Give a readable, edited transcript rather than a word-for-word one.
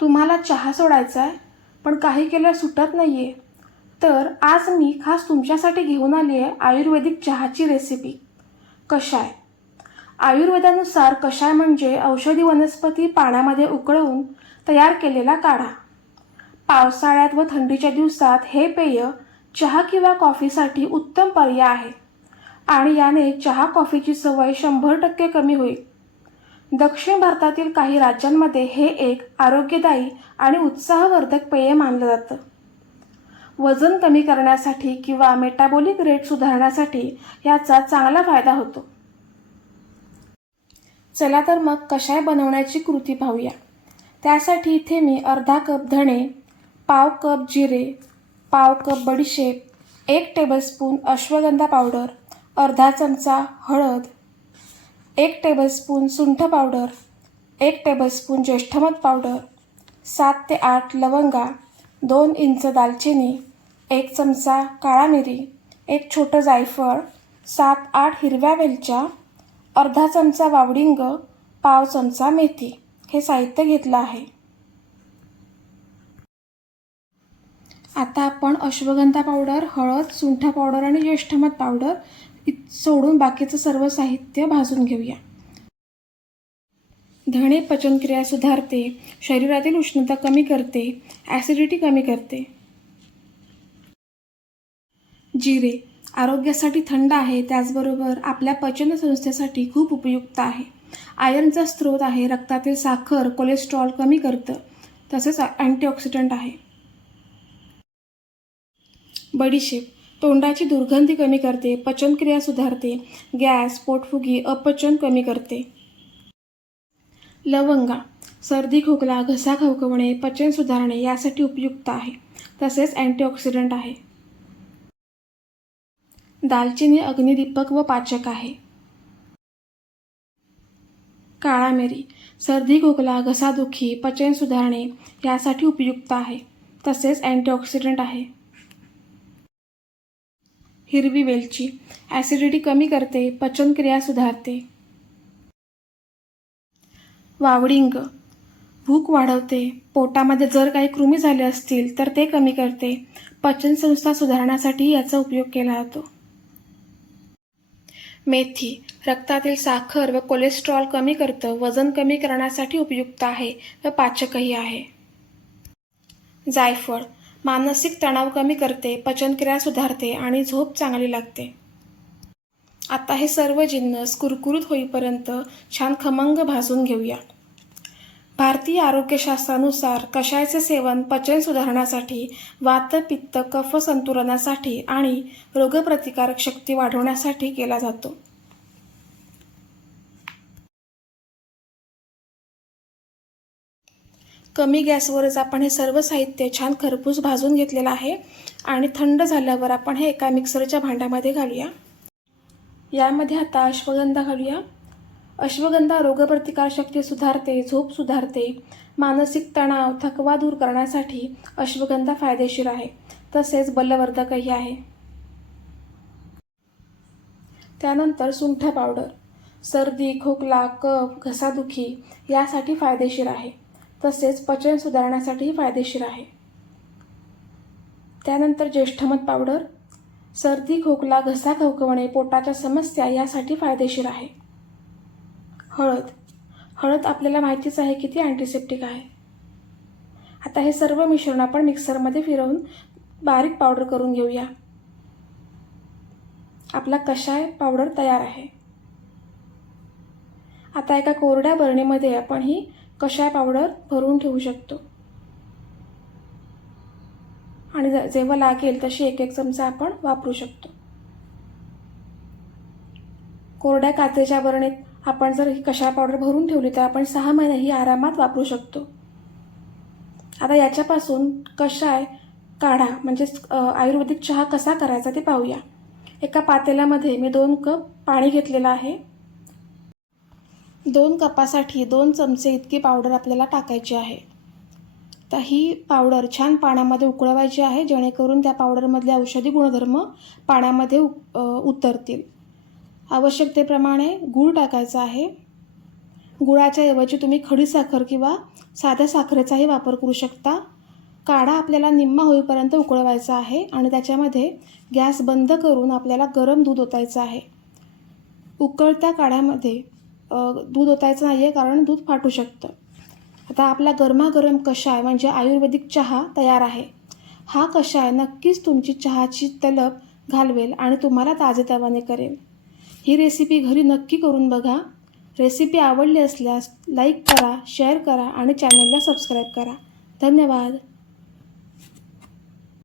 तुम्हाला चहा सोडायचा आहे पण काही केलं सुटत नाही आहे, तर आज मी खास तुमच्यासाठी घेऊन आली आहे आयुर्वेदिक चहाची रेसिपी कषाय. आयुर्वेदानुसार कषाय म्हणजे औषधी वनस्पती पाण्यामध्ये उकळवून तयार केलेला काढा. पावसाळ्यात व थंडीच्या दिवसात हे पेय चहा किंवा कॉफीसाठी उत्तम पर्याय आहे आणि याने चहा कॉफीची सवय 100% कमी होईल. दक्षिण भारतातील काही राज्यांमध्ये हे एक आरोग्यदायी आणि उत्साहवर्धक पेय मानलं जातं. वजन कमी करण्यासाठी किंवा मेटाबॉलिक रेट सुधारण्यासाठी याचा चांगला फायदा होतो. चला तर मग कषाय बनवण्याची कृती पाहूया. त्यासाठी इथे मी अर्धा कप धणे, पाव कप जिरे, पाव कप बडीशेप, 1 टेबलस्पून अश्वगंधा पावडर, अर्धा चमचा हळद, 1 टेबलस्पून सुंठ पावडर, 1 टेबलस्पून ज्येष्ठमध पावडर, 7 ते 8 लवंगा, 2 इंच दालचिनी, 1 चमचा काळा मिरी, 1 छोटं जायफळ, 7-8 हिरव्या वेलच्या, अर्धा चमचा वावडिंग, पाव चमचा मेथी हे साहित्य घेतलं आहे. आता आपण अश्वगंधा पावडर, हळद, सुंठ पावडर आणि ज्येष्ठमध पावडर सोडून बाकीचं सर्व साहित्य भाजून घेऊया. धणे पचनक्रिया सुधारते, शरीरातील उष्णता कमी करते, ॲसिडिटी कमी करते. जिरे आरोग्यासाठी थंड आहे, त्याचबरोबर आपल्या पचनसंस्थेसाठी खूप उपयुक्त आहे. आयर्नचा स्रोत आहे, रक्तातील साखर कोलेस्ट्रॉल कमी करतं, तसेच अँटीऑक्सिडंट आहे. बडीशेप तोंडाची दुर्गंधी कमी करते, पचनक्रिया सुधारते, गॅस, पोटफुगी, अपचन कमी करते. लवंगा सर्दी, खोकला, घसा खवखवणे, पचन सुधारणे यासाठी उपयुक्त आहे, तसेच अँटीऑक्सिडंट आहे. दालचिनी अग्निदीपक व पाचक आहे. काळा मिरी सर्दी, खोकला, घसादुखी, पचन सुधारणे यासाठी उपयुक्त आहे, तसेच अँटीऑक्सिडंट आहे. हिरवी वेलची ॲसिडिटी कमी करते, पचनक्रिया सुधारते. वावडिंग भूक वाढवते, पोटामध्ये जर काही कृमी झाले असतील तर ते कमी करते, पचनसंस्था सुधारण्यासाठी याचा उपयोग केला जातो. मेथी रक्तातील साखर व कोलेस्ट्रॉल कमी करतं, वजन कमी करण्यासाठी उपयुक्त आहे व पाचकही आहे. जायफळ मानसिक तणाव कमी करते, पचनक्रिया सुधारते आणि झोप चांगली लागते. आता हे सर्व जिन्नस कुरकुरीत होईपर्यंत छान खमंग भाजून घेऊया. भारतीय आरोग्यशास्त्रानुसार कषायचे सेवन पचन सुधारण्यासाठी, वात, पित्त, कफ संतुलनासाठी आणि रोगप्रतिकारक शक्ती वाढवण्यासाठी केला जातो. कमी गॅसवरच आपण हे सर्व साहित्य छान खरपूस भाजून घेतलेलं आहे आणि थंड झाल्यावर आपण हे एका मिक्सरच्या भांड्यामध्ये घालूया. यामध्ये आता अश्वगंधा घालूया. अश्वगंधा रोगप्रतिकार शक्ती सुधारते, झोप सुधारते, मानसिक तणाव, थकवा दूर करण्यासाठी अश्वगंधा फायदेशीर आहे, तसेच बलवर्धकही आहे. त्यानंतर सुंठ पावडर सर्दी, खोकला, कफ, घसादुखी यासाठी फायदेशीर आहे, तसेच पचन सुधारण्यासाठीही फायदेशीर आहे. त्यानंतर ज्येष्ठमध पावडर सर्दी, खोकला, घसा खवखवणे, पोटाच्या समस्या यासाठी फायदेशीर आहे. हळद आपल्याला माहितीच आहे किती अँटीसेप्टिक आहे. आता हे सर्व मिश्रण आपण मिक्सरमध्ये फिरवून बारीक पावडर करून घेऊया. आपला कषाय पावडर तयार आहे. आता एका कोरड्या बरणीमध्ये आपण ही कषाय पावडर भरून ठेवू शकतो आणि जेव्हा लागेल तशी 1-1 चमचा आपण वापरू शकतो. कोरड्या काचेच्या बरणीत आपण जर ही कषाय पावडर भरून ठेवली तर आपण 6 महिने ही आरामात वापरू शकतो. आता याच्यापासून कषाय काढा म्हणजे आयुर्वेदिक चहा कसा करायचा ते पाहूया. एका पातेल्यामध्ये मी 2 कप पाणी घेतलेलं आहे. 2 कपासाठी 2 चमचे इतकी पावडर आपल्याला टाकायची आहे. तर ही पावडर छान पाण्यामध्ये उकळवायची आहे, जेणेकरून त्या पावडरमधले औषधी गुणधर्म पाण्यामध्ये उतरतील. आवश्यकतेप्रमाणे गूळ टाकायचा आहे गुळाच्या ऐवजी तुम्ही खडीसाखर किंवा साध्या साखरेचाही वापर करू शकता. काढा आपल्याला निम्मा होईपर्यंत उकळवायचा आहे आणि त्याच्यामध्ये गॅस बंद करून आपल्याला गरम दूध ओतायचं आहे. उकळत्या काढ्यामध्ये दूध ओतायचं नाही आहे, कारण दूध फाटू शकतं. आता आपला गरमागरम कषाय म्हणजे आयुर्वेदिक चहा तयार आहे. हा कषाय नक्कीच तुमची चहाची तलब घालवेल आणि तुम्हाला ताजेतवाने करेल. ही रेसिपी घरी नक्की करून बघा. रेसिपी आवडली असल्यास लाईक करा, शेअर करा आणि चॅनलला सबस्क्राईब करा. धन्यवाद.